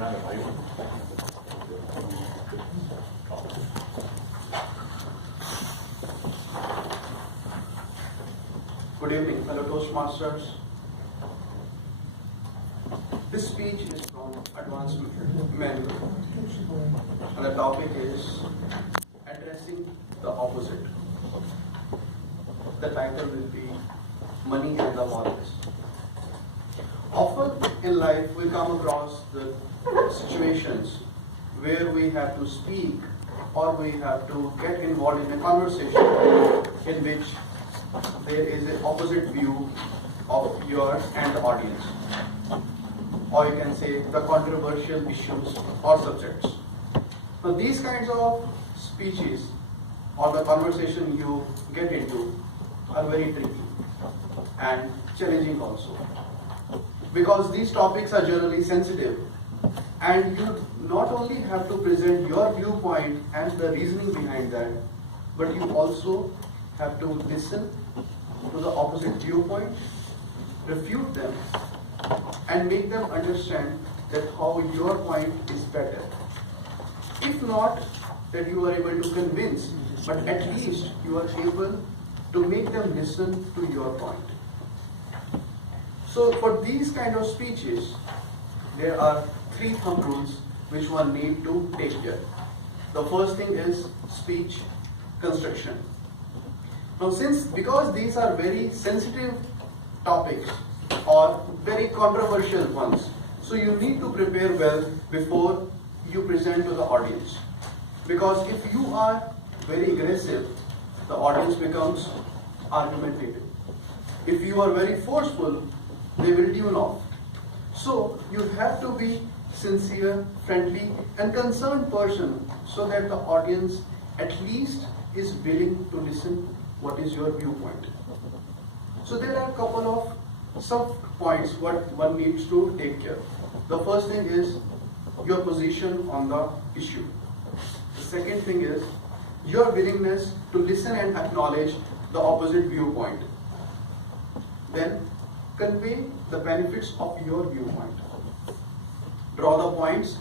Good evening, fellow Toastmasters. This speech is from Advanced Manual, and the topic is addressing the opposite. The title will be Money and the Morals. Often in life we come across the situations where we have to speak or we have to get involved in a conversation in which there is an opposite view of yours and the audience, or you can say the controversial issues or subjects. Now these kinds of speeches or the conversation you get into are very tricky and challenging also, because these topics are generally sensitive and you not only have to present your viewpoint and the reasoning behind that, but you also have to listen to the opposite viewpoint, refute them, and make them understand that how your point is better. If not that you are able to convince, but at least you are able to make them listen to your point. So for these kind of speeches, there are 3 thumb rules which one need to take care. The first thing is speech construction. Now because these are very sensitive topics or very controversial ones, so you need to prepare well before you present to the audience. Because if you are very aggressive, the audience becomes argumentative. If you are very forceful, they will tune off. So you have to be sincere, friendly and concerned person so that the audience at least is willing to listen what is your viewpoint. So there are a couple of sub points what one needs to take care. The first thing is your position on the issue. The second thing is your willingness to listen and acknowledge the opposite viewpoint. Then convey the benefits of your viewpoint. Draw the points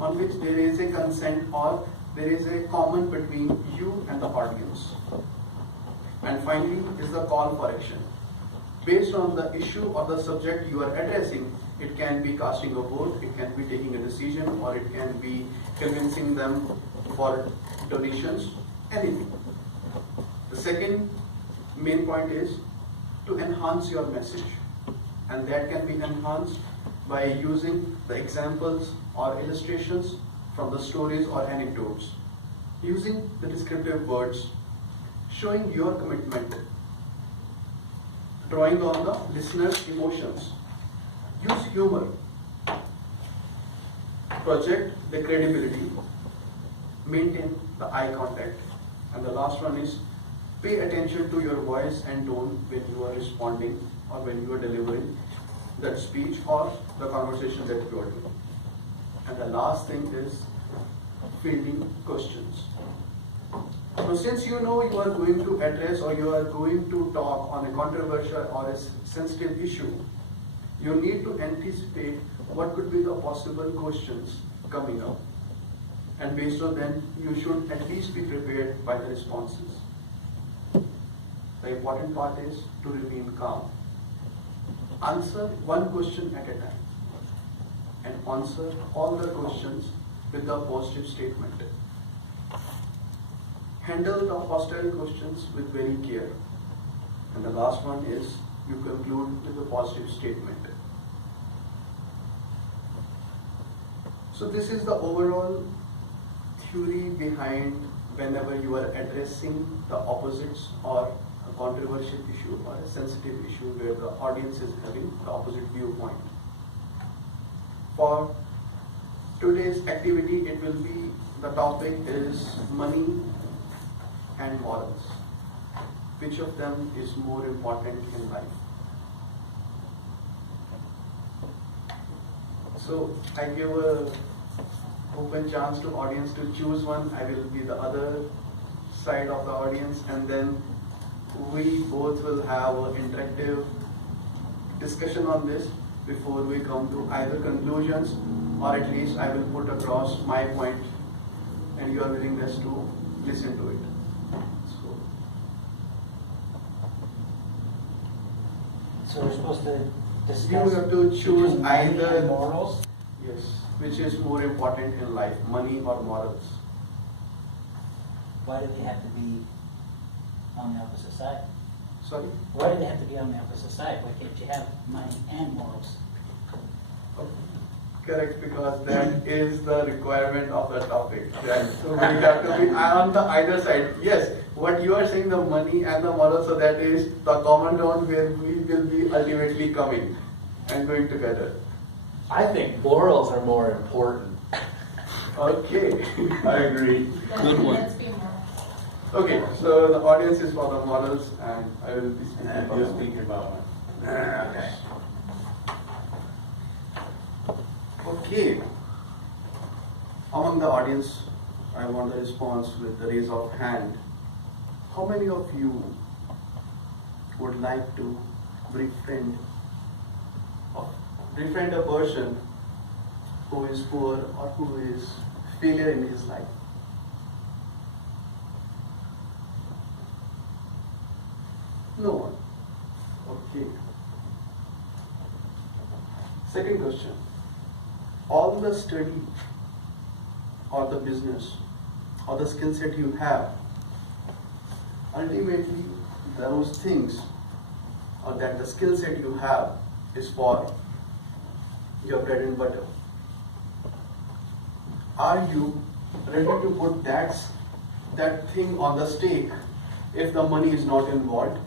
on which there is a consent or there is a common between you and the audience. And finally is the call for action. Based on the issue or the subject you are addressing, it can be casting a vote, it can be taking a decision, or it can be convincing them for donations, anything. The second main point is to enhance your message, and that can be enhanced by using the examples or illustrations from the stories or anecdotes, using the descriptive words, showing your commitment, drawing on the listener's emotions, use humor, project the credibility, maintain the eye contact, and the last one is pay attention to your voice and tone when you are responding or when you are delivering that speech or the conversation that you are doing. And the last thing is fielding questions. So since you know you are going to address or you are going to talk on a controversial or a sensitive issue, you need to anticipate what could be the possible questions coming up. And based on them, you should at least be prepared by the responses. The important part is to remain calm. Answer one question at a time and answer all the questions with a positive statement. Handle the hostile questions with very care. And the last one is you conclude with a positive statement. So this is the overall theory behind whenever you are addressing the opposites or a controversial issue or a sensitive issue where the audience is having the opposite viewpoint. For today's activity, it will be, the topic is money and morals. Which of them is more important in life? So I give a open chance to audience to choose one. I will be the other side of the audience, and then we both will have an interactive discussion on this. before we come to either conclusions, or at least I will put across my point and your willingness to listen to it. So we're supposed to discuss. You have to choose between money either and morals. Yes, which is more important in life, money or morals? Why do they have to be on the opposite side? Sorry? Why do they have to be on the opposite side? Why can't you have money and morals? Correct, because that is the requirement of the topic. Right? So we have to be on the either side. Yes, what you are saying, the money and the moral, so that is the common ground where we will be ultimately coming and going together. I think morals are more important. Okay. I agree. Good one. Let's be moral. Okay, so the audience is for the morals and I will be speaking And for you're the speaking about Okay. Okay. Among the audience, I want a response with the raise of hand. How many of you would like to befriend a person who is poor or who is failure in his life? No one. Okay. Second question. All the study or the business or the skill set you have, ultimately those things or that the skill set you have is for your bread and butter. Are you ready to put that thing on the stake if the money is not involved?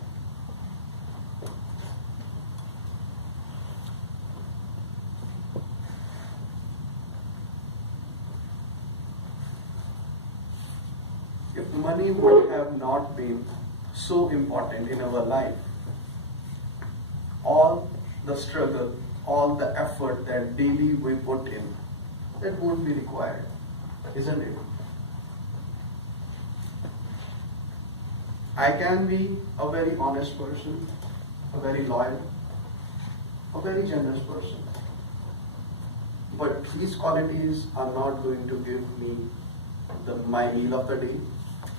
If money would have not been so important in our life, all the struggle, all the effort that daily we put in, that won't be required, isn't it? I can be a very honest person, a very loyal, a very generous person. But these qualities are not going to give me my meal of the day.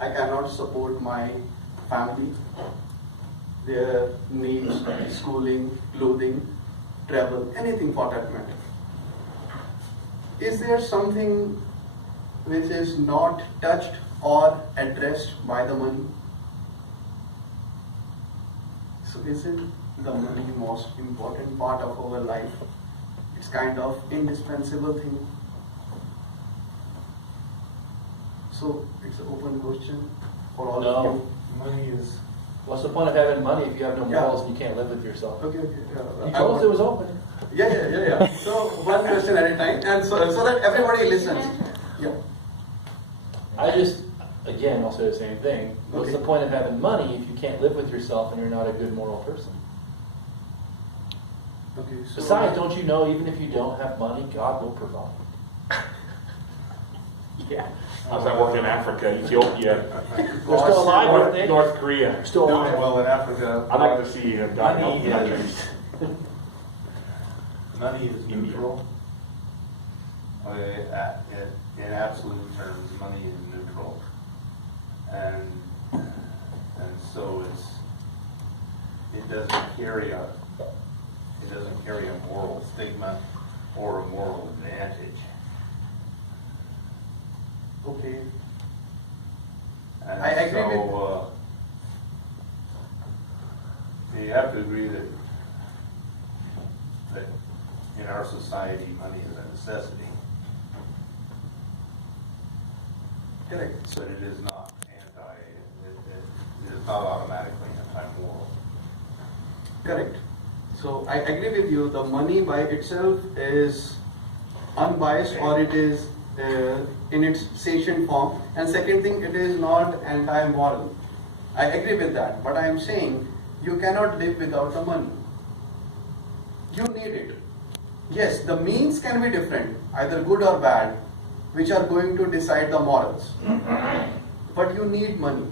I cannot support my family, their needs, schooling, clothing, travel, anything for that matter. Is there something which is not touched or addressed by the money? So isn't the money most important part of our life? It's kind of indispensable thing. So it's an open question for all of No, you. money is. What's the point of having money if you have no Yeah. morals and you can't live with yourself? Okay. You told us it was open. Yeah. So one question at a time, and so that everybody listens. Yeah. I just, again, I'll say the same thing. What's Okay. the point of having money if you can't live with yourself and you're not a good moral person? Okay. So Besides, don't you know, even if you don't have money, God will provide. Yeah. How's that work in Africa, Ethiopia, They're still alive, aren't they? North Korea? Still Doing alive. well in Africa. I'd like to see God help Money countries. Money is neutral. In absolute terms, money is neutral, and so it doesn't carry a moral stigma or a moral advantage. Okay. And I agree so, you have to agree that in our society, money is a necessity, Correct. but it is not it is not automatically anti-moral. Correct. So I agree with you. The money by itself is unbiased, or it is in its sentient form. And second thing, it is not anti-moral. I agree with that. But I am saying you cannot live without the money. You need it. Yes, the means can be different, either good or bad, which are going to decide the morals. But you need money.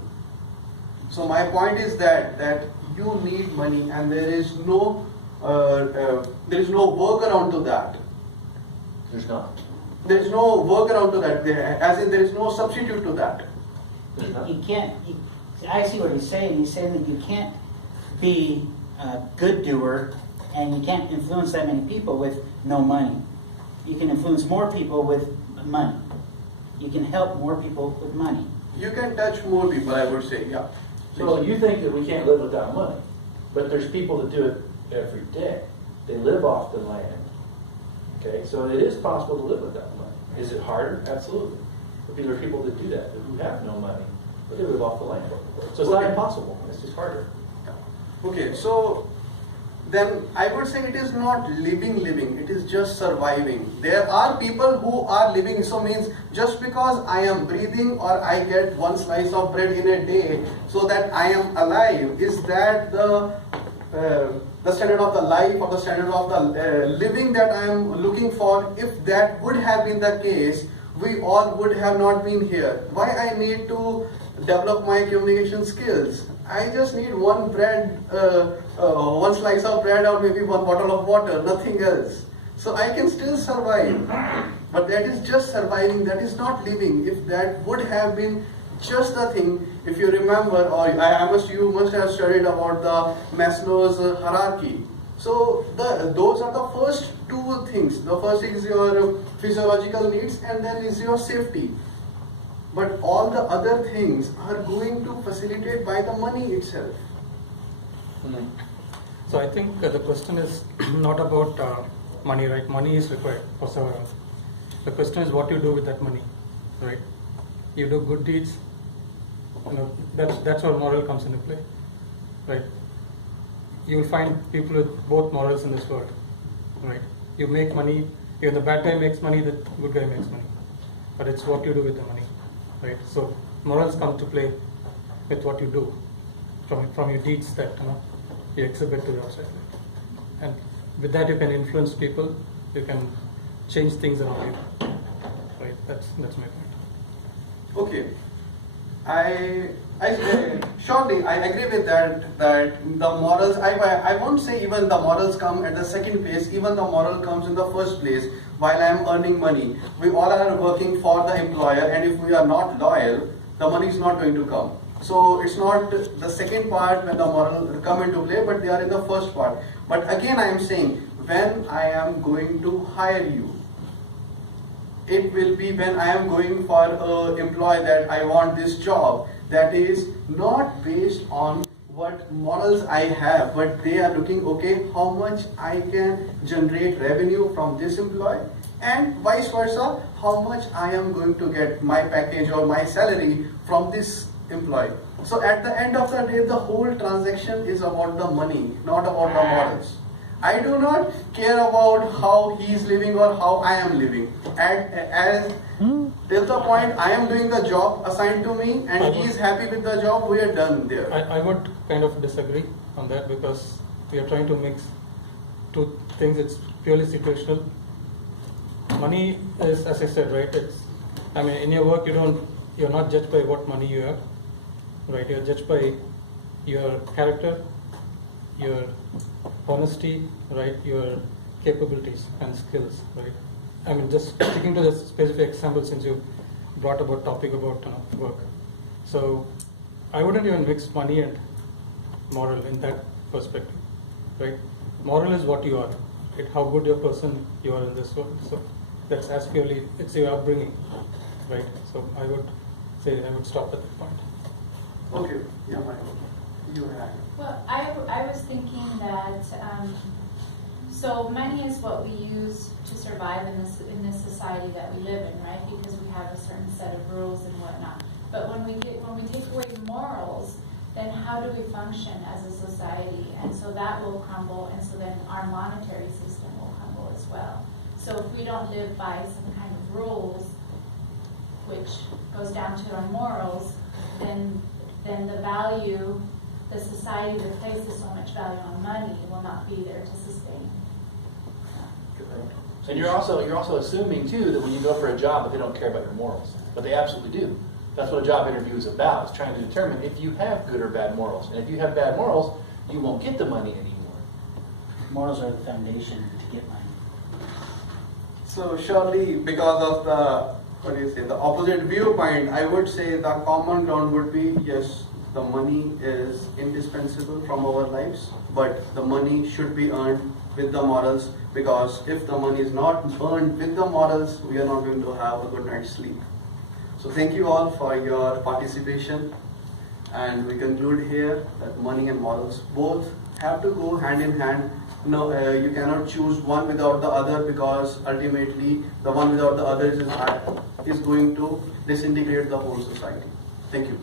So my point is that you need money, and there is no there is no workaround to that. There's not. There is no workaround to that, as in there is no substitute to that. There's not. You can't, I see what he's saying. He's saying that you can't be a good doer and you can't influence that many people with no money. You can influence more people with money. You can help more people with money. You can touch more people, I would say, yeah. So you think that we can't live without money, but there's people that do it every day. They live off the land. Okay, so it is possible to live without money. Is it harder? Absolutely. But there are people that do that, who have no money, but they live off the land. So it's not impossible, it's just harder. Okay, so then I would say it is not living, it is just surviving. There are people who are living, so means just because I am breathing or I get one slice of bread in a day so that I am alive, is that the standard of the life or the standard of the living that I am looking for? If that would have been the case, we all would have not been here. Why I need to develop my communication skills? I just need one bread, one slice of bread or maybe one bottle of water, nothing else. So I can still survive. But that is just surviving, that is not living. If that would have been just the thing, if you remember, or you must have studied about the Maslow's hierarchy. So those are the first two things. The first is your physiological needs and then is your safety. But all the other things are going to facilitate by the money itself. So I think the question is not about money, right? Money is required for survival. The question is what you do with that money, right? You do good deeds, that's where moral comes into play, right? You will find people with both morals in this world, right? You make money, even the bad guy makes money, the good guy makes money. But it's what you do with the money, right? So morals come to play with what you do, from your deeds that you exhibit to the outside. And with that you can influence people, you can change things around you, right? That's my point. Okay. Surely I agree with that the morals, I won't say even the morals come at the second place, even the moral comes in the first place while I am earning money. We all are working for the employer, and if we are not loyal, the money is not going to come. So it's not the second part when the moral come into play, but they are in the first part. But again I am saying, when I am going to hire you, it will be when I am going for an employee that I want this job, that is not based on what morals I have, but they are looking, okay, how much I can generate revenue from this employee, and vice versa, how much I am going to get my package or my salary from this employee. So at the end of the day, the whole transaction is about the money, not about the morals. I do not care about how he is living or how I am living. Till the point I am doing the job assigned to me and he is happy with the job, we are done there. I would kind of disagree on that, because we are trying to mix two things. It's purely situational. Money is, as I said, right? In your work you're not judged by what money you have, right? You're judged by your character, your honesty, right? Your capabilities and skills, right? Just sticking to the specific example, since you brought about topic about work. So I wouldn't even mix money and moral in that perspective, right? Moral is what you are, right? How good your person you are in this world. So that's as purely, it's your upbringing, right? So I would say I would stop at that point. Okay, yeah, Michael. You had. Well, I was thinking that, so money is what we use to survive in this society that we live in, right? Because we have a certain set of rules and whatnot. But when we take away morals, then how do we function as a society? And so that will crumble, and so then our monetary system will crumble as well. So if we don't live by some kind of rules, which goes down to our morals, then the value, the society that places so much value on money will not be there to sustain. And you're also assuming too that when you go for a job that they don't care about your morals, but they absolutely do. That's what a job interview is about. It's trying to determine if you have good or bad morals. And if you have bad morals, you won't get the money anymore. morals are the foundation to get money. So surely, because of the, what do you say, the opposite viewpoint, I would say the common ground would be, yes, the money is indispensable from our lives, but the money should be earned with the morals, because if the money is not earned with the morals, we are not going to have a good night's sleep. So thank you all for your participation, and we conclude here that money and morals both have to go hand in hand. No, you cannot choose one without the other, because ultimately the one without the other is going to disintegrate the whole society. Thank you.